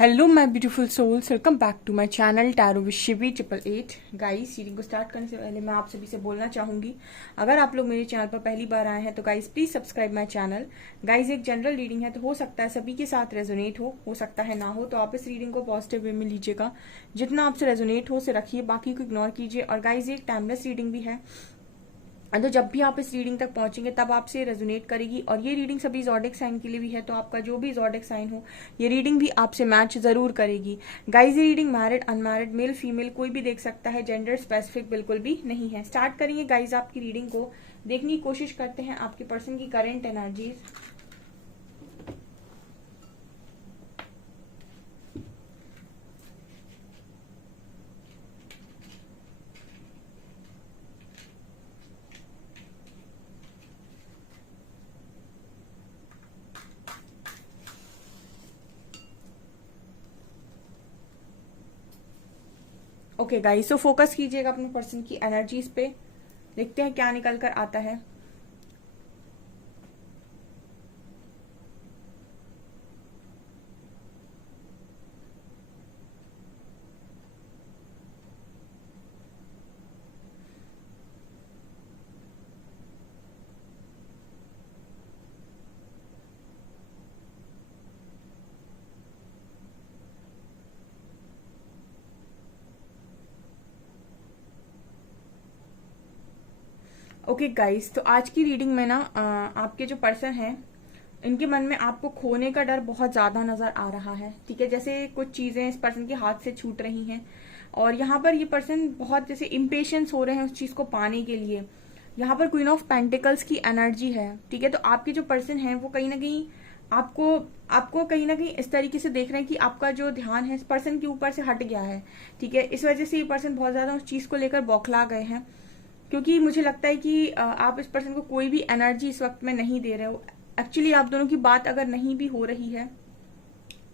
Hello my beautiful souls, welcome back to my channel tarot with Shivi 888। Guys, reading को start करने से पहले मैं आप सभी से बोलना चाहूंगी, अगर आप लोग मेरे चैनल पर पहली बार आए हैं तो guys please subscribe my channel. Guys, एक जनरल रीडिंग है तो हो सकता है सभी के साथ रेजोनेट हो सकता है ना हो, तो आप इस रीडिंग को पॉजिटिव वे में लीजिएगा। जितना आपसे रेजोनेट हो उसे रखिए, बाकी को इग्नोर कीजिए। और गाइस, ये एक टाइमलेस रीडिंग भी है, तो जब भी आप इस रीडिंग तक पहुंचेंगे तब आपसे रेजोनेट करेगी। और ये रीडिंग सभी ज़ोडिक साइन के लिए भी है, तो आपका जो भी ज़ोडिक साइन हो ये रीडिंग भी आपसे मैच जरूर करेगी। गाइज, ये reading married unmarried male female कोई भी देख सकता है, जेंडर स्पेसिफिक बिल्कुल भी नहीं है। स्टार्ट करेंगे गाइज आपकी रीडिंग को, देखने की कोशिश करते हैं आपके पर्सन की current energies. Okay guys, so focus कीजिएगा अपने पर्सन की एनर्जीज पे, देखते हैं क्या निकल कर आता है। ओके गाइस, तो आज की रीडिंग में ना आपके जो पर्सन है इनके मन में आपको खोने का डर बहुत ज्यादा नजर आ रहा है। ठीक है, जैसे कुछ चीजें इस पर्सन के हाथ से छूट रही हैं और यहाँ पर ये पर्सन बहुत जैसे इम्पेशंस हो रहे हैं उस चीज को पाने के लिए। यहाँ पर क्वीन ऑफ पेंटिकल्स की एनर्जी है। ठीक है, तो आपके जो पर्सन है वो कहीं ना कहीं आपको आपको कहीं ना कहीं इस तरीके से देख रहे हैं कि आपका जो ध्यान है इस पर्सन के ऊपर से हट गया है। ठीक है, इस वजह से ये पर्सन बहुत ज्यादा उस चीज को लेकर बौखला गए हैं, क्योंकि मुझे लगता है कि आप इस पर्सन को कोई भी एनर्जी इस वक्त में नहीं दे रहे हो। एक्चुअली आप दोनों की बात अगर नहीं भी हो रही है,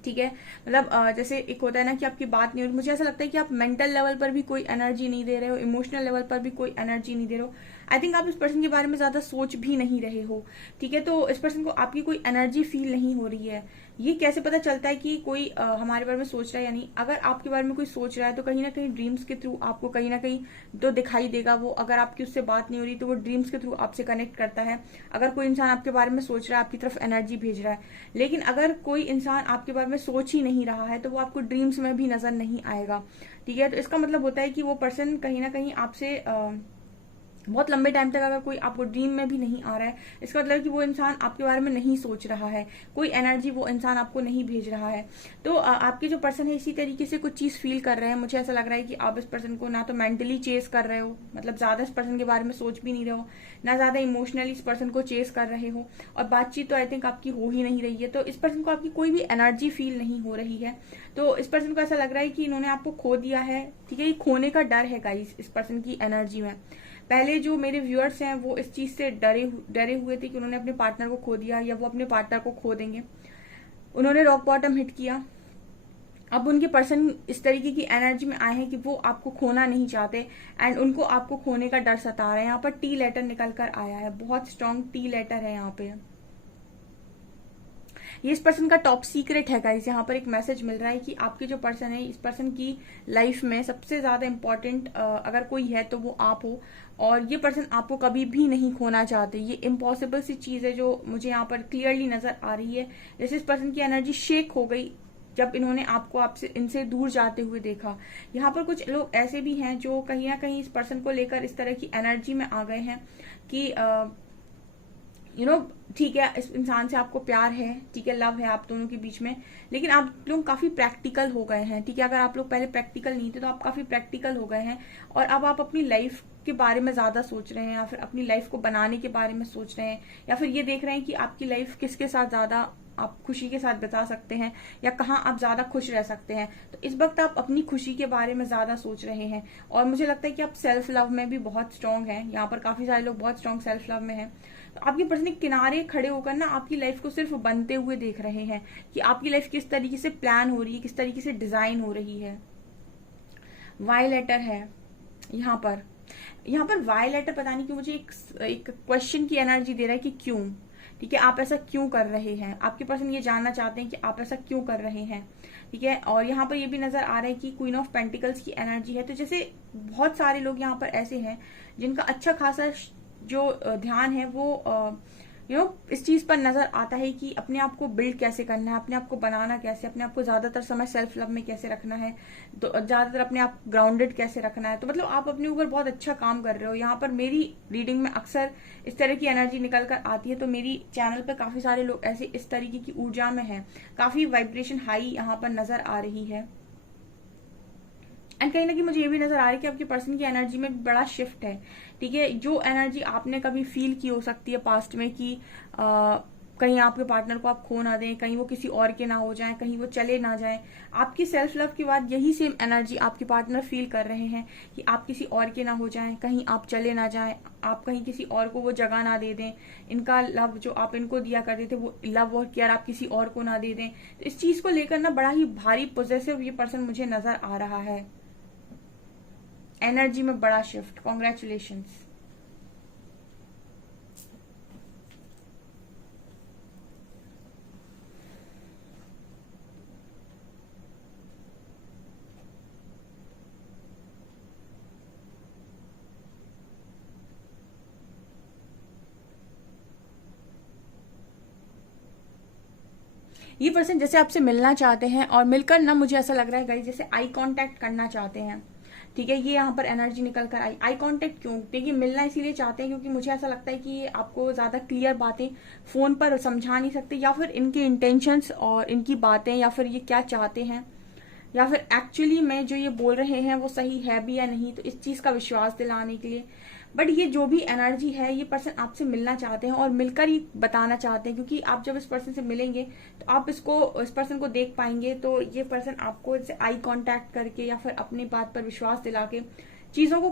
ठीक है, मतलब जैसे एक होता है ना कि आपकी बात नहीं हो रही, मुझे ऐसा लगता है कि आप मेंटल लेवल पर भी कोई एनर्जी नहीं दे रहे हो, इमोशनल लेवल पर भी कोई एनर्जी नहीं दे रहे हो। आई थिंक आप इस पर्सन के बारे में ज्यादा सोच भी नहीं रहे हो। ठीक है, तो इस पर्सन को आपकी कोई एनर्जी फील नहीं हो रही है। ये कैसे पता चलता है कि कोई हमारे बारे में सोच रहा है? यानी अगर आपके बारे में कोई सोच रहा है तो कहीं ना कहीं ड्रीम्स के थ्रू आपको कहीं ना कहीं तो दिखाई देगा वो। अगर आपकी उससे बात नहीं हो रही तो वो ड्रीम्स के थ्रू आपसे कनेक्ट करता है। अगर कोई इंसान आपके बारे में सोच रहा है, आपकी तरफ एनर्जी भेज रहा है। लेकिन अगर कोई इंसान आपके बारे में सोच ही नहीं रहा है तो वो आपको ड्रीम्स में भी नजर नहीं आएगा। ठीक है, तो इसका मतलब होता है कि वो पर्सन कहीं ना कहीं आपसे बहुत लंबे टाइम तक अगर कोई आपको ड्रीम में भी नहीं आ रहा है, इसका मतलब कि वो इंसान आपके बारे में नहीं सोच रहा है, कोई एनर्जी वो इंसान आपको नहीं भेज रहा है। तो आपके जो पर्सन है इसी तरीके से कुछ चीज फील कर रहे हैं। मुझे ऐसा लग रहा है कि आप इस पर्सन को ना तो मेंटली चेस कर रहे हो, मतलब ज्यादा इस पर्सन के बारे में सोच भी नहीं रहे हो, ना ज्यादा इमोशनली इस पर्सन को चेस कर रहे हो, और बातचीत तो आई थिंक आपकी हो ही नहीं रही है। तो इस पर्सन को आपकी कोई भी एनर्जी फील नहीं हो रही है। तो इस पर्सन को ऐसा लग रहा है कि इन्होंने आपको खो दिया है। ठीक है, ये खोने का डर है गाइस इस पर्सन की एनर्जी में। पहले जो मेरे व्यूअर्स हैं वो इस चीज से डरे हुए थे कि उन्होंने अपने पार्टनर को खो दिया या वो अपने पार्टनर को खो देंगे। उन्होंने रॉक बॉटम हिट किया। अब उनके पर्सन इस तरीके की एनर्जी में आए हैं कि वो आपको खोना नहीं चाहते एंड उनको आपको खोने का डर सता रहा है। यहाँ पर टी लेटर निकल कर आया है, बहुत स्ट्रॉन्ग टी लेटर है यहाँ पे। ये इस पर्सन का टॉप सीक्रेट है गाइस। यहाँ पर एक मैसेज मिल रहा है कि आपके जो पर्सन है इस पर्सन की लाइफ में सबसे ज्यादा इंपॉर्टेंट अगर कोई है तो वो आप हो, और ये पर्सन आपको कभी भी नहीं खोना चाहते। ये इम्पॉसिबल सी चीज है जो मुझे यहाँ पर क्लियरली नजर आ रही है। जैसे इस पर्सन की एनर्जी शेक हो गई जब इन्होंने आपको आपसे इनसे दूर जाते हुए देखा। यहाँ पर कुछ लोग ऐसे भी हैं जो कहीं ना कहीं इस पर्सन को लेकर इस तरह की एनर्जी में आ गए हैं कि ठीक है, इस इंसान से आपको प्यार है, ठीक है, लव है आप दोनों के बीच में, लेकिन आप लोग काफी प्रैक्टिकल हो गए हैं। ठीक है, अगर आप लोग पहले प्रैक्टिकल नहीं थे तो आप काफी प्रैक्टिकल हो गए हैं, और अब आप अपनी लाइफ के बारे में ज्यादा सोच रहे हैं, या फिर अपनी लाइफ को बनाने के बारे में सोच रहे हैं, या फिर ये देख रहे हैं कि आपकी लाइफ किसके साथ ज्यादा आप खुशी के साथ बिता सकते हैं या कहाँ आप ज्यादा खुश रह सकते हैं। तो इस वक्त आप अपनी खुशी के बारे में ज्यादा सोच रहे हैं, और मुझे लगता है कि आप सेल्फ लव में भी बहुत स्ट्रांग हैं। यहाँ पर काफी सारे लोग बहुत स्ट्रांग सेल्फ लव में हैं। तो आपके पर्सन किनारे खड़े होकर ना आपकी लाइफ को सिर्फ बनते हुए देख रहे हैं कि आपकी लाइफ किस तरीके से प्लान हो रही है, किस तरीके से डिजाइन हो रही है। वाई लेटर है यहाँ पर वाई लेटर, पता नहीं क्यों मुझे एक क्वेश्चन की एनर्जी दे रहा है कि क्यों। ठीक है, आप ऐसा क्यों कर रहे हैं, आपके पर्सन ये जानना चाहते हैं कि आप ऐसा क्यों कर रहे हैं। ठीक है, और यहाँ पर ये भी नजर आ रहा है कि क्वीन ऑफ पेंटिकल्स की एनर्जी है। तो जैसे बहुत सारे लोग यहाँ पर ऐसे हैं जिनका अच्छा खासा जो ध्यान है वो इस चीज पर नजर आता है कि अपने आप को बिल्ड कैसे करना है, अपने आप को बनाना कैसे, अपने आप को ज्यादातर समय सेल्फ लव में कैसे रखना है, तो ज्यादातर अपने आप ग्राउंडेड कैसे रखना है। तो मतलब आप अपने ऊपर बहुत अच्छा काम कर रहे हो। यहाँ पर मेरी रीडिंग में अक्सर इस तरह की एनर्जी निकल कर आती है। तो मेरी चैनल पर काफी सारे लोग ऐसे इस तरीके की ऊर्जा में है, काफी वाइब्रेशन हाई यहाँ पर नजर आ रही है। एंड कहीं ना कहीं मुझे ये भी नजर आ रहा है कि आपके पर्सन की एनर्जी में बड़ा शिफ्ट है। ठीक है, जो एनर्जी आपने कभी फील की हो सकती है पास्ट में कि कहीं आपके पार्टनर को आप खो ना दें, कहीं वो किसी और के ना हो जाएं, कहीं वो चले ना जाएं, आपकी सेल्फ लव के बाद यही सेम एनर्जी आपके पार्टनर फील कर रहे हैं कि आप किसी और के ना हो जाएं, कहीं आप चले ना जाएं, आप कहीं किसी और को वो जगह ना दे दें, इनका लव जो आप इनको दिया करते थे वो लव और केयर आप किसी और को ना दे दें। तो इस चीज को लेकर ना बड़ा ही भारी पॉजिटिव ये पर्सन मुझे नजर आ रहा है। एनर्जी में बड़ा शिफ्ट, कॉन्ग्रेचुलेशंस। ये पर्सन जैसे आपसे मिलना चाहते हैं और मिलकर ना मुझे ऐसा लग रहा है गाइस जैसे आई कांटेक्ट करना चाहते हैं। ठीक है, ये यहाँ पर एनर्जी निकल कर आई। आई कांटेक्ट क्यों, देखिए मिलना इसीलिए चाहते हैं क्योंकि मुझे ऐसा लगता है कि ये आपको ज्यादा क्लियर बातें फोन पर समझा नहीं सकते, या फिर इनके इंटेंशंस और इनकी बातें या फिर ये क्या चाहते हैं, या फिर एक्चुअली में जो ये बोल रहे हैं वो सही है भी या नहीं, तो इस चीज का विश्वास दिलाने के लिए। बट ये जो भी एनर्जी है, ये पर्सन आपसे मिलना चाहते हैं और मिलकर ही बताना चाहते हैं, क्योंकि आप जब इस पर्सन से मिलेंगे तो आप इस पर्सन को देख पाएंगे। तो ये पर्सन आपको जैसे आई कांटेक्ट करके या फिर अपनी बात पर विश्वास दिला के चीजों को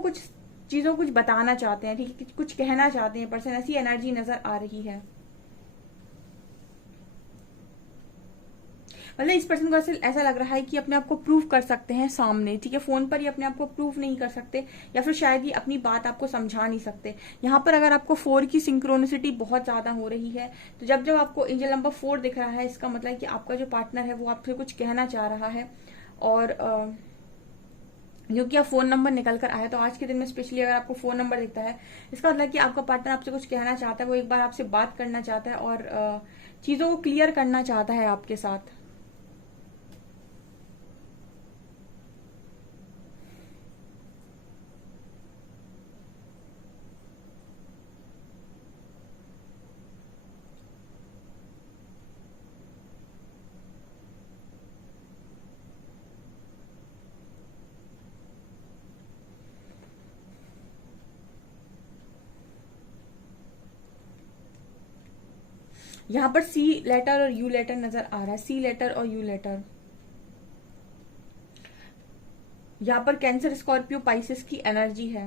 कुछ बताना चाहते हैं। ठीक है, कुछ कहना चाहते हैं पर्सन, ऐसी एनर्जी नजर आ रही है। मतलब इस पर्सन को ऐसा लग रहा है कि अपने आप को प्रूव कर सकते हैं सामने। ठीक है, फोन पर ही अपने आप को प्रूव नहीं कर सकते, या फिर शायद ये अपनी बात आपको समझा नहीं सकते। यहाँ पर अगर आपको 4 की सिंक्रोनिसिटी बहुत ज्यादा हो रही है, तो जब जब आपको एंजल नंबर 4 दिख रहा है, इसका मतलब कि आपका जो पार्टनर है वो आपसे कुछ कहना चाह रहा है। और क्योंकि आप फोन नंबर निकल कर आए, तो आज के दिन में स्पेशली अगर आपको फोन नंबर दिखता है, इसका मतलब कि आपका पार्टनर आपसे कुछ कहना चाहता है, वो एक बार आपसे बात करना चाहता है और चीजों को क्लियर करना चाहता है आपके साथ। यहाँ पर सी लेटर और यू लेटर नजर आ रहा है, सी लेटर और यू लेटर। यहाँ पर कैंसर, स्कॉर्पियो, पाइसेस की एनर्जी है।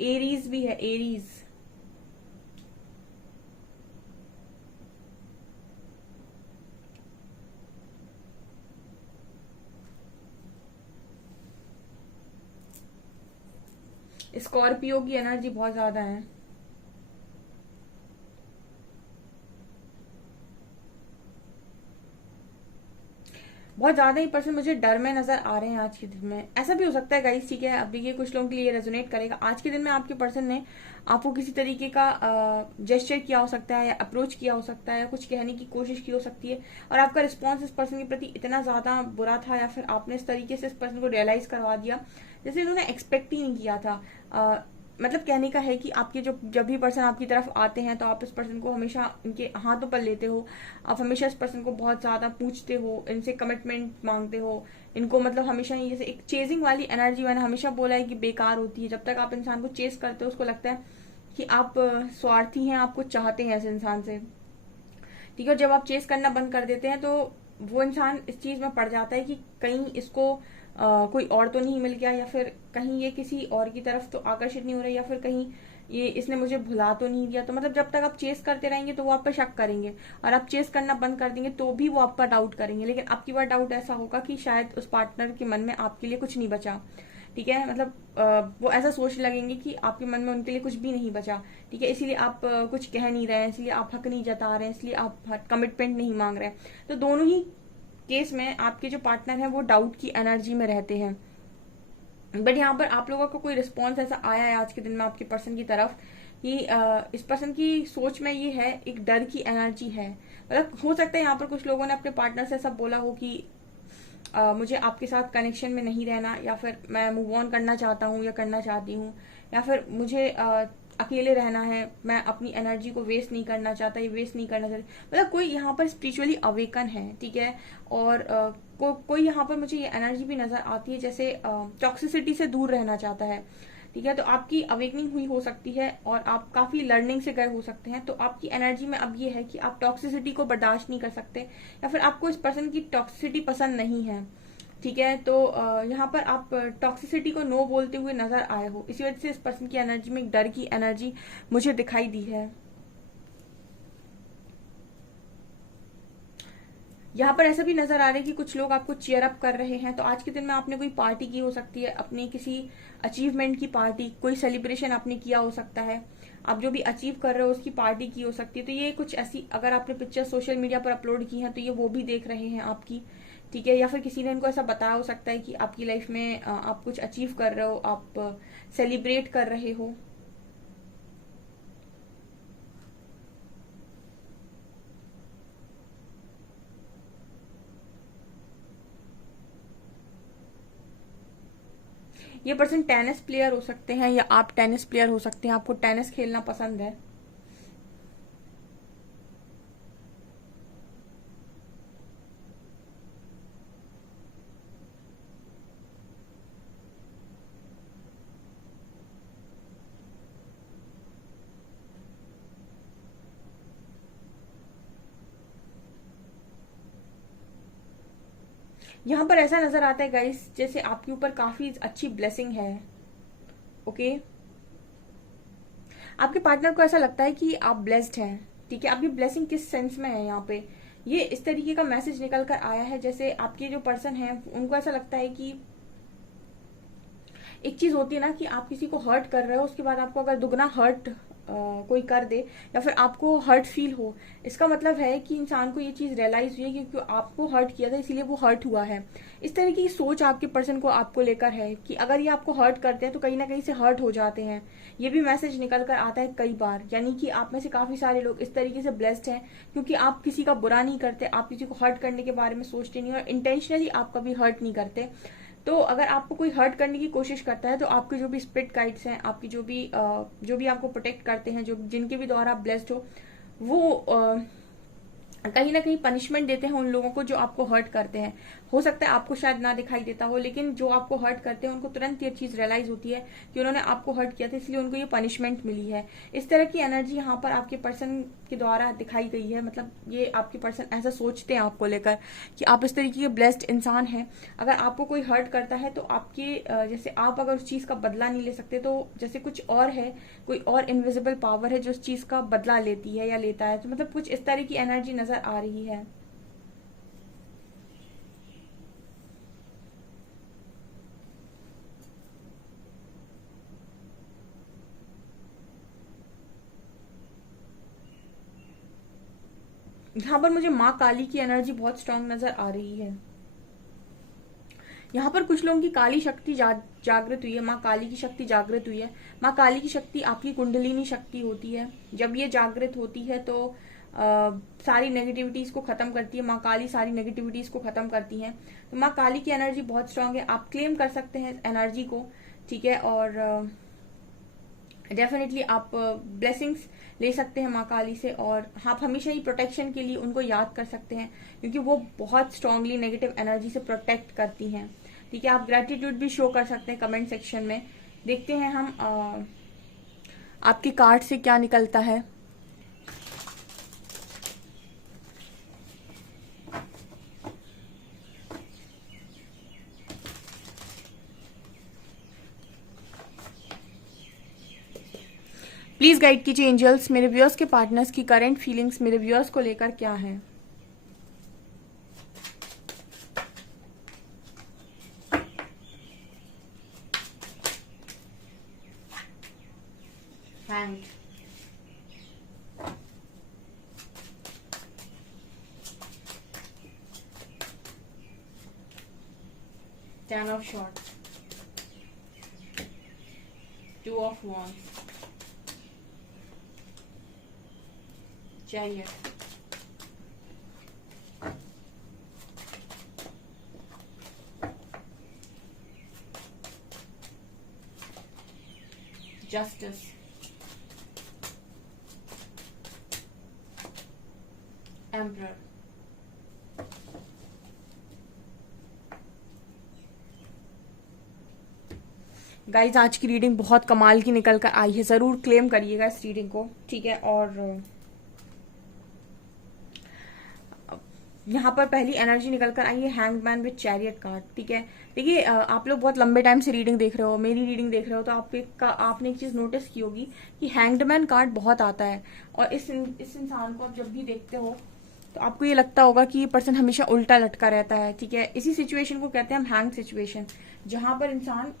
एरीज भी है, एरीज। स्कॉर्पियो की एनर्जी बहुत ज्यादा है। बहुत ज्यादा ही पर्सन मुझे डर में नजर आ रहे हैं आज के दिन में। ऐसा भी हो सकता है गाइस, ठीक है, अब देखिए कुछ लोगों के लिए रेजोनेट करेगा। आज के दिन में आपके पर्सन ने आपको किसी तरीके का जेस्चर किया हो सकता है, या अप्रोच किया हो सकता है, या कुछ कहने की कोशिश की हो सकती है, और आपका रिस्पॉन्स इस पर्सन के प्रति इतना ज्यादा बुरा था, या फिर आपने इस तरीके से इस पर्सन को रियलाइज करवा दिया जैसे इन्होंने एक्सपेक्ट ही नहीं किया था। मतलब कहने का है कि आपके जब भी पर्सन आपकी तरफ आते हैं, तो आप इस पर्सन को हमेशा इनके हाथों पर लेते हो, आप हमेशा इस पर्सन को बहुत ज्यादा पूछते हो, इनसे कमिटमेंट मांगते हो, इनको मतलब हमेशा ही जैसे एक चेजिंग वाली एनर्जी मैंने हमेशा बोला है कि बेकार होती है। जब तक आप इंसान को चेस करते हो, उसको लगता है कि आप स्वार्थी हैं, आप कुछ चाहते हैं ऐसे इंसान से। ठीक है, जब आप चेस करना बंद कर देते हैं, तो वो इंसान इस चीज में पड़ जाता है कि कहीं इसको कोई और तो नहीं मिल गया, या फिर कहीं ये किसी और की तरफ तो आकर्षित नहीं हो रही, या फिर कहीं ये इसने मुझे भुला तो नहीं दिया। तो मतलब जब तक आप चेस करते रहेंगे तो वो आप पर शक करेंगे, और आप चेस करना बंद कर देंगे तो भी वो आप पर डाउट करेंगे। लेकिन आपकी बार डाउट ऐसा होगा कि शायद उस पार्टनर के मन में आपके लिए कुछ नहीं बचा, ठीक है, मतलब वो ऐसा सोचने लगेंगे कि आपके मन में उनके लिए कुछ भी नहीं बचा। ठीक है, इसीलिए आप कुछ कह नहीं रहे हैं, इसलिए आप हक नहीं जता रहे हैं, इसलिए आप कमिटमेंट नहीं मांग रहे हैं। तो दोनों ही केस में आपके जो पार्टनर हैं वो डाउट की एनर्जी में रहते हैं। बट यहाँ पर आप लोगों को कोई रिस्पॉन्स ऐसा आया है आज के दिन में आपके पर्सन की तरफ कि इस पर्सन की सोच में ये है, एक डर की एनर्जी है। मतलब हो सकता है यहाँ पर कुछ लोगों ने अपने पार्टनर से ऐसा बोला हो कि मुझे आपके साथ कनेक्शन में नहीं रहना, या फिर मैं मूव ऑन करना चाहता हूँ या करना चाहती हूँ, या फिर मुझे अकेले रहना है, मैं अपनी एनर्जी को वेस्ट नहीं करना चाहता, ये वेस्ट नहीं करना चाहती। मतलब कोई यहाँ पर स्पिरिचुअली अवेकन है, ठीक है। और कोई यहाँ पर मुझे ये एनर्जी भी नजर आती है जैसे टॉक्सिसिटी से दूर रहना चाहता है। ठीक है, तो आपकी अवेकनिंग हुई हो सकती है और आप काफी लर्निंग से गए हो सकते हैं। तो आपकी एनर्जी में अब ये है कि आप टॉक्सिसिटी को बर्दाश्त नहीं कर सकते, या फिर आपको इस पर्सन की टॉक्सिसिटी पसंद नहीं है। ठीक है, तो यहाँ पर आप टॉक्सिसिटी को नो बोलते हुए नजर आए हो, इसी वजह से इस पर्सन की एनर्जी में एक डर की एनर्जी मुझे दिखाई दी है। यहाँ पर ऐसा भी नजर आ रहा है कि कुछ लोग आपको चीयर अप कर रहे हैं। तो आज के दिन में आपने कोई पार्टी की हो सकती है, अपनी किसी अचीवमेंट की पार्टी, कोई सेलिब्रेशन आपने किया हो सकता है, आप जो भी अचीव कर रहे हो उसकी पार्टी की हो सकती है। तो ये कुछ ऐसी, अगर आपने पिक्चर सोशल मीडिया पर अपलोड की है तो ये वो भी देख रहे हैं आपकी। ठीक है, या फिर किसी ने इनको ऐसा बताया हो सकता है कि आपकी लाइफ में आप कुछ अचीव कर रहे हो, आप सेलिब्रेट कर रहे हो। ये पर्सन टेनिस प्लेयर हो सकते हैं, या आप टेनिस प्लेयर हो सकते हैं, आपको टेनिस खेलना पसंद है। यहाँ पर ऐसा नजर आता है गाइस जैसे आपके ऊपर काफी अच्छी ब्लेसिंग है। ओके, आपके पार्टनर को ऐसा लगता है कि आप ब्लेस्ड हैं। ठीक है, अब ये ब्लेसिंग किस सेंस में है, यहाँ पे ये इस तरीके का मैसेज निकल कर आया है जैसे आपके जो पर्सन है उनको ऐसा लगता है कि एक चीज होती है ना कि आप किसी को हर्ट कर रहे हो, उसके बाद आपको अगर दुगना हर्ट कोई कर दे, या फिर आपको हर्ट फील हो, इसका मतलब है कि इंसान को ये चीज रियलाइज हुई है क्योंकि आपको हर्ट किया था इसीलिए वो हर्ट हुआ है। इस तरह की सोच आपके पर्सन को आपको लेकर है कि अगर ये आपको हर्ट करते हैं तो कहीं ना कहीं से हर्ट हो जाते हैं। ये भी मैसेज निकल कर आता है कई बार, यानी कि आप में से काफी सारे लोग इस तरीके से ब्लेस्ड हैं क्योंकि आप किसी का बुरा नहीं करते, आप किसी को हर्ट करने के बारे में सोचते नहीं और इंटेंशनली आप कभी हर्ट नहीं करते। तो अगर आपको कोई हर्ट करने की कोशिश करता है तो आपके जो भी स्पिरिट गाइड्स हैं, आपकी जो भी आपको प्रोटेक्ट करते हैं, जो जिनके भी द्वारा आप ब्लेस्ड हो, वो कहीं ना कहीं पनिशमेंट देते हैं उन लोगों को जो आपको हर्ट करते हैं। हो सकता है आपको शायद ना दिखाई देता हो, लेकिन जो आपको हर्ट करते हैं उनको तुरंत ये चीज रियलाइज होती है कि उन्होंने आपको हर्ट किया था इसलिए उनको ये पनिशमेंट मिली है। इस तरह की एनर्जी यहाँ पर आपके पर्सन के द्वारा दिखाई गई है। मतलब ये आपके पर्सन ऐसा सोचते हैं आपको लेकर कि आप इस तरीके के ब्लेस्ड इंसान हैं। अगर आपको कोई हर्ट करता है तो आपके जैसे आप अगर उस चीज का बदला नहीं ले सकते तो जैसे कुछ और है, कोई और इनविजिबल पावर है जो उस चीज का बदला लेती है या लेता है। तो मतलब कुछ इस तरह की एनर्जी नजर आ रही है। यहाँ पर मुझे माँ काली की एनर्जी बहुत स्ट्रांग नजर आ रही है। यहाँ पर कुछ लोगों की काली शक्ति जागृत हुई है, माँ काली की शक्ति जागृत हुई है। माँ काली की शक्ति आपकी कुंडलिनी शक्ति होती है। जब ये जागृत होती है तो सारी नेगेटिविटीज को खत्म करती है। माँ काली सारी नेगेटिविटीज को खत्म करती है। तो माँ काली की एनर्जी बहुत स्ट्रांग है, आप क्लेम कर सकते हैं एनर्जी को। ठीक है, और डेफिनेटली आप ब्लेसिंग्स ले सकते हैं माँ काली से, और आप हमेशा ही प्रोटेक्शन के लिए उनको याद कर सकते हैं क्योंकि वो बहुत स्ट्रांगली नेगेटिव एनर्जी से प्रोटेक्ट करती हैं। ठीक है, आप ग्रेटिट्यूड भी शो कर सकते हैं कमेंट सेक्शन में। देखते हैं हम आपकी कार्ड से क्या निकलता है। प्लीज गाइड कीजिए एंजल्स, मेरे व्यूअर्स के पार्टनर्स की करंट फीलिंग्स मेरे व्यूअर्स को लेकर क्या है। Hanged. Ten of Swords. Two of Wands. Chariot. Justice. Emperor. Guys आज की रीडिंग बहुत कमाल की निकल कर आई है, जरूर क्लेम करिएगा इस रीडिंग को, ठीक है। और यहाँ पर पहली एनर्जी निकल कर आई है hanged man with chariot card, ठीक है। देखिए आप लोग बहुत लंबे टाइम से रीडिंग देख रहे हो, मेरी रीडिंग देख रहे हो, तो आपने एक चीज नोटिस की होगी कि हैंग्ड मैन कार्ड बहुत आता है। और इस इंसान को आप जब भी देखते हो तो आपको ये लगता होगा कि ये पर्सन हमेशा उल्टा लटका रहता है, ठीक है। इसी सिचुएशन को कहते हैं हम हैंग सिचुएशन, जहां पर इंसान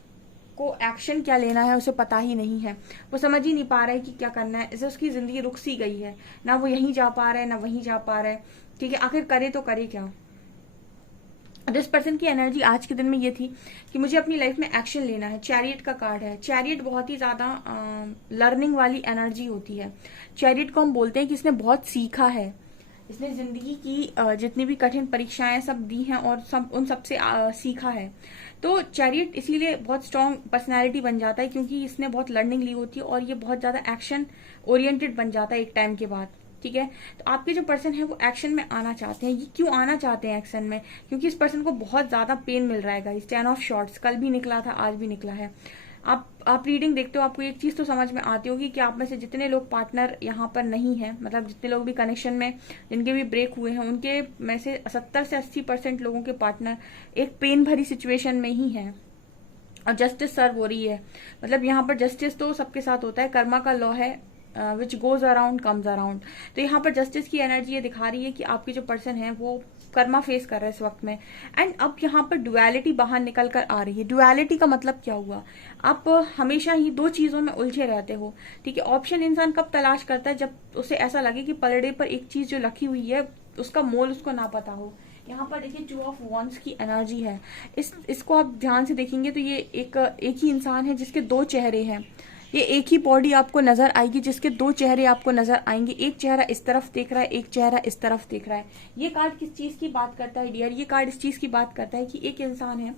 को एक्शन क्या लेना है उसे पता ही नहीं है, वो समझ ही नहीं पा रहा है कि क्या करना है। इससे उसकी जिंदगी रुक सी गई है, ना वो यहीं जा पा रहा है ना वहीं जा पा रहा है, ठीक है। आखिर करे तो करे क्या। जिस पर्सन की एनर्जी आज के दिन में ये थी कि मुझे अपनी लाइफ में एक्शन लेना है, चैरियट का कार्ड है। चैरियट बहुत ही ज्यादा लर्निंग वाली एनर्जी होती है। चैरियट को हम बोलते हैं कि इसने बहुत सीखा है, इसने जिंदगी की जितनी भी कठिन परीक्षाएं सब दी हैं और उन सब से सीखा है। तो चैरियट इसीलिए बहुत स्ट्रांग पर्सनैलिटी बन जाता है, क्योंकि इसने बहुत लर्निंग ली होती है और ये बहुत ज्यादा एक्शन ओरिएंटेड बन जाता है एक टाइम के बाद, ठीक है। तो आपके जो पर्सन है वो एक्शन में आना चाहते हैं। ये क्यों आना चाहते हैं एक्शन में? क्योंकि इस पर्सन को बहुत ज्यादा पेन मिल रहा है गाइस। 10 ऑफ शॉर्ट्स कल भी निकला था, आज भी निकला है। आप रीडिंग देखते हो, आपको एक चीज तो समझ में आती होगी कि आप में से जितने लोग पार्टनर यहाँ पर नहीं है, मतलब जितने लोग भी कनेक्शन में जिनके भी ब्रेक हुए हैं, उनके में से 70 से 80% लोगों के पार्टनर एक पेन भरी सिचुएशन में ही है और जस्टिस सर्व हो रही है। मतलब यहाँ पर जस्टिस तो सबके साथ होता है, कर्मा का लॉ है, which goes around comes around. तो यहाँ पर जस्टिस की एनर्जी ये दिखा रही है कि आपके जो पर्सन है वो कर्मा फेस कर रहा है इस वक्त में। एंड अब यहाँ पर डुअलिटी बाहर निकल कर आ रही है। डुअलिटी का मतलब क्या हुआ? आप हमेशा ही दो चीजों में उलझे रहते हो, ठीक है। ऑप्शन इंसान कब तलाश करता है? जब उसे ऐसा लगे कि पलड़े पर एक चीज जो रखी हुई है उसका मोल उसको ना पता हो। यहाँ पर देखिए 2 ऑफ वॉन्ड्स की एनर्जी है। इसको आप ध्यान से देखेंगे तो ये एक ही इंसान है जिसके दो चेहरे हैं। ये एक ही बॉडी आपको नजर आएगी जिसके दो चेहरे आपको नजर आएंगे। एक चेहरा इस तरफ देख रहा है, एक चेहरा इस तरफ देख रहा है। ये कार्ड किस चीज की बात करता है डियर? ये कार्ड इस चीज की बात करता है कि एक इंसान है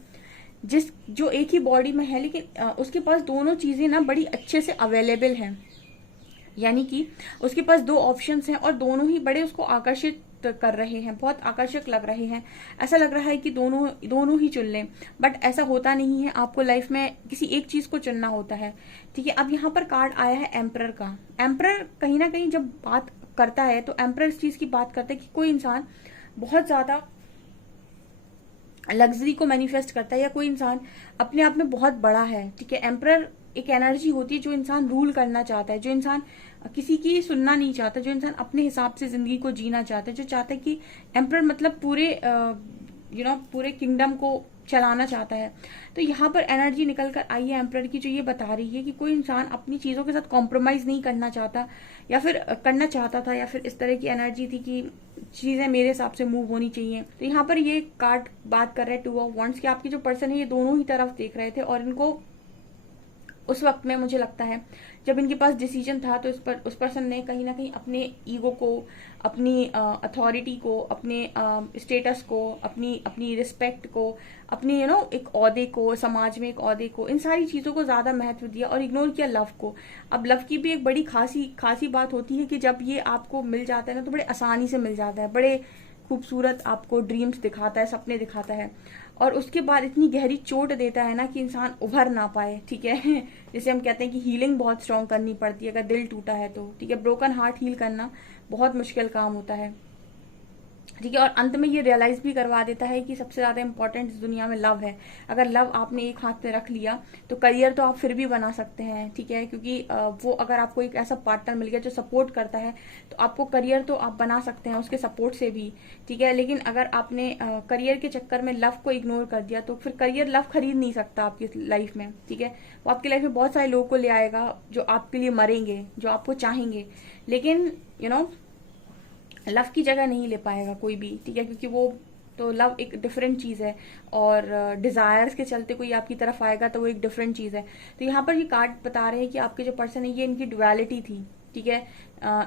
जो एक ही बॉडी में है, लेकिन उसके पास दोनों चीजें ना बड़ी अच्छे से अवेलेबल हैं। यानी कि उसके पास दो ऑप्शंस हैं और दोनों ही बड़े उसको आकर्षित कर रहे हैं, बहुत आकर्षक लग रहे हैं। ऐसा लग रहा है कि दोनों ही चुन लें, बट ऐसा होता नहीं है। आपको लाइफ में किसी एक चीज को चुनना होता है, ठीक है। अब यहाँ पर कार्ड आया है एम्परर का। एम्परर कहीं ना कहीं जब बात करता है तो एम्परर इस चीज की बात करता है कि कोई इंसान बहुत ज्यादा लग्जरी को मैनिफेस्ट करता है या कोई इंसान अपने आप में बहुत बड़ा है, ठीक है। एम्परर एक एनर्जी होती है जो इंसान रूल करना चाहता है, जो इंसान किसी की सुनना नहीं चाहता, जो इंसान अपने हिसाब से जिंदगी को जीना चाहता है, जो चाहता है कि एम्परर मतलब पूरे किंगडम को चलाना चाहता है। तो यहाँ पर एनर्जी निकल कर आई है एम्परर की, जो ये बता रही है कि कोई इंसान अपनी चीजों के साथ कॉम्प्रोमाइज नहीं करना चाहता, या फिर करना चाहता था, या फिर इस तरह की एनर्जी थी कि चीजें मेरे हिसाब से मूव होनी चाहिए। तो यहाँ पर ये कार्ड बात कर रहे हैं 2 ऑफ वॉन्ड्स के। आपके जो पर्सन है ये दोनों ही तरफ देख रहे थे और इनको उस वक्त में मुझे लगता है जब इनके पास डिसीजन था तो उस पर्सन ने कहीं ना कहीं अपने ईगो को, अपनी अथॉरिटी को, अपने स्टेटस को, अपनी रिस्पेक्ट को, अपनी एक ओहदे को, समाज में एक ओहदे को, इन सारी चीजों को ज्यादा महत्व दिया और इग्नोर किया लव को। अब लव की भी एक बड़ी खासी बात होती है कि जब ये आपको मिल जाता है ना तो बड़े आसानी से मिल जाता है, बड़े खूबसूरत आपको ड्रीम्स दिखाता है, सपने दिखाता है, और उसके बाद इतनी गहरी चोट देता है ना कि इंसान उभर ना पाए, ठीक है। जैसे हम कहते हैं कि हीलिंग बहुत स्ट्रांग करनी पड़ती है अगर दिल टूटा है तो, ठीक है। ब्रोकन हार्ट हील करना बहुत मुश्किल काम होता है। ठीक है। और अंत में ये रियलाइज भी करवा देता है कि सबसे ज्यादा इंपॉर्टेंट इस दुनिया में लव है। अगर लव आपने एक हाथ में रख लिया तो करियर तो आप फिर भी बना सकते हैं, ठीक है, क्योंकि वो अगर आपको एक ऐसा पार्टनर मिल गया जो सपोर्ट करता है तो आपको करियर तो आप बना सकते हैं उसके सपोर्ट से भी, ठीक है। लेकिन अगर आपने करियर के चक्कर में लव को इग्नोर कर दिया तो फिर करियर लव खरीद नहीं सकता आपकी लाइफ में, ठीक है। वो आपकी लाइफ में बहुत सारे लोगों को ले आएगा जो आपके लिए मरेंगे, जो आपको चाहेंगे, लेकिन लव की जगह नहीं ले पाएगा कोई भी, ठीक है, क्योंकि वो तो लव एक डिफरेंट चीज है और डिजायर्स के चलते कोई आपकी तरफ आएगा तो वो एक डिफरेंट चीज है। तो यहाँ पर ये कार्ड बता रहे हैं कि आपके जो पर्सन है ये इनकी डुअलिटी थी, ठीक है।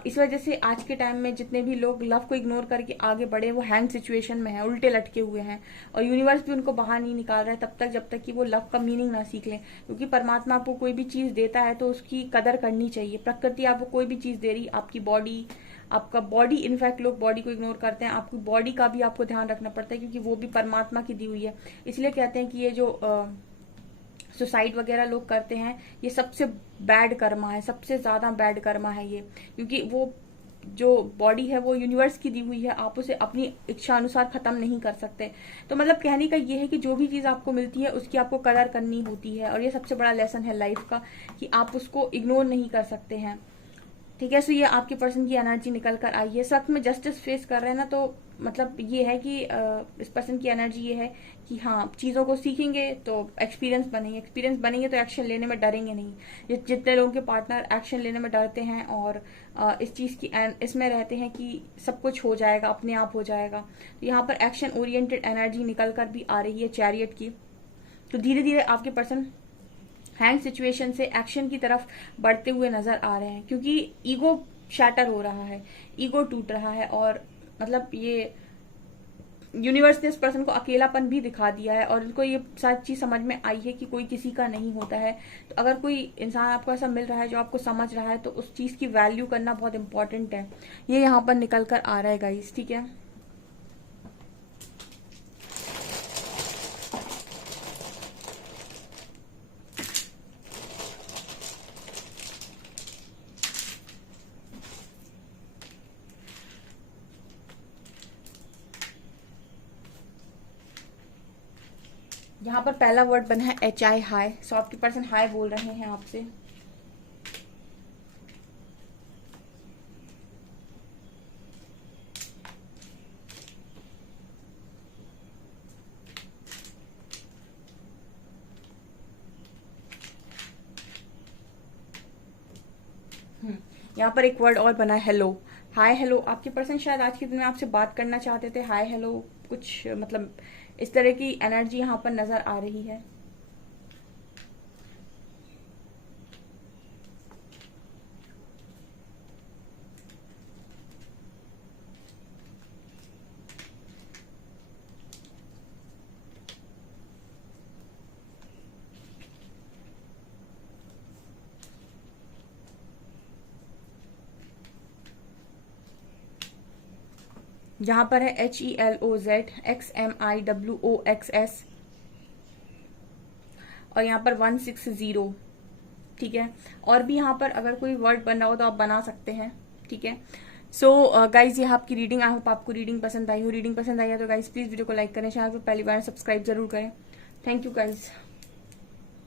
इस वजह से आज के टाइम में जितने भी लोग लव को इग्नोर करके आगे बढ़े वो हैंग सिचुएशन में है, उल्टे लटके हुए हैं, और यूनिवर्स भी उनको बाहर नहीं निकाल रहा है तब तक जब तक कि वो लव का मीनिंग ना सीख लें। क्योंकि परमात्मा आपको कोई भी चीज देता है तो उसकी कदर करनी चाहिए। प्रकृति आपको कोई भी चीज दे रही, आपकी बॉडी, आपका बॉडी, इनफैक्ट लोग बॉडी को इग्नोर करते हैं, आपकी बॉडी का भी आपको ध्यान रखना पड़ता है क्योंकि वो भी परमात्मा की दी हुई है। इसलिए कहते हैं कि ये जो सुसाइड वगैरह लोग करते हैं ये सबसे बैड कर्मा है, सबसे ज्यादा बैड कर्मा है ये, क्योंकि वो जो बॉडी है वो यूनिवर्स की दी हुई है, आप उसे अपनी इच्छा अनुसार खत्म नहीं कर सकते। तो मतलब कहने का ये है कि जो भी चीज आपको मिलती है उसकी आपको कदर करनी होती है, और ये सबसे बड़ा लेसन है लाइफ का कि आप उसको इग्नोर नहीं कर सकते हैं, ठीक है। सो ये आपके पर्सन की एनर्जी निकल कर आई है। इस वक्त में जस्टिस फेस कर रहे हैं ना, तो मतलब ये है कि इस पर्सन की एनर्जी ये है कि हाँ, चीजों को सीखेंगे तो एक्सपीरियंस बनेंगे, एक्सपीरियंस बनेंगे तो एक्शन लेने में डरेंगे नहीं। जितने लोगों के पार्टनर एक्शन लेने में डरते हैं और इस चीज की इसमें रहते हैं कि सब कुछ हो जाएगा, अपने आप हो जाएगा, तो यहाँ पर एक्शन ओरिएंटेड एनर्जी निकल कर भी आ रही है चैरियट की। तो धीरे धीरे आपके पर्सन हैंग सिचुएशन से एक्शन की तरफ बढ़ते हुए नजर आ रहे हैं, क्योंकि ईगो शैटर हो रहा है, ईगो टूट रहा है, और मतलब ये यूनिवर्स ने इस पर्सन को अकेलापन भी दिखा दिया है और इनको ये सारी चीज समझ में आई है कि कोई किसी का नहीं होता है। तो अगर कोई इंसान आपको ऐसा मिल रहा है जो आपको समझ रहा है तो उस चीज की वैल्यू करना बहुत इंपॉर्टेंट है। ये यहाँ पर निकल कर आ रहा है गाइस, ठीक है। यहाँ पर पहला वर्ड बना है HI, हाई। सो आपके पर्सन हाई बोल रहे हैं आपसे। यहाँ पर एक वर्ड और बना है हेलो, हाय हेलो। आपके पर्सन शायद आज के दिन में आपसे बात करना चाहते थे, हाय हेलो, कुछ मतलब इस तरह की एनर्जी यहाँ पर नजर आ रही है। यहाँ पर है HELOZXMIWOXS और यहाँ पर 160, ठीक है। और भी यहाँ पर अगर कोई वर्ड बन रहा हो तो आप बना सकते हैं, ठीक है। सो गाइज ये आपकी रीडिंग, आई होप आपको रीडिंग पसंद आई हो। रीडिंग पसंद आई है तो गाइज प्लीज वीडियो को लाइक करें, चैनल को पहली बार सब्सक्राइब जरूर करें। Thank you guys.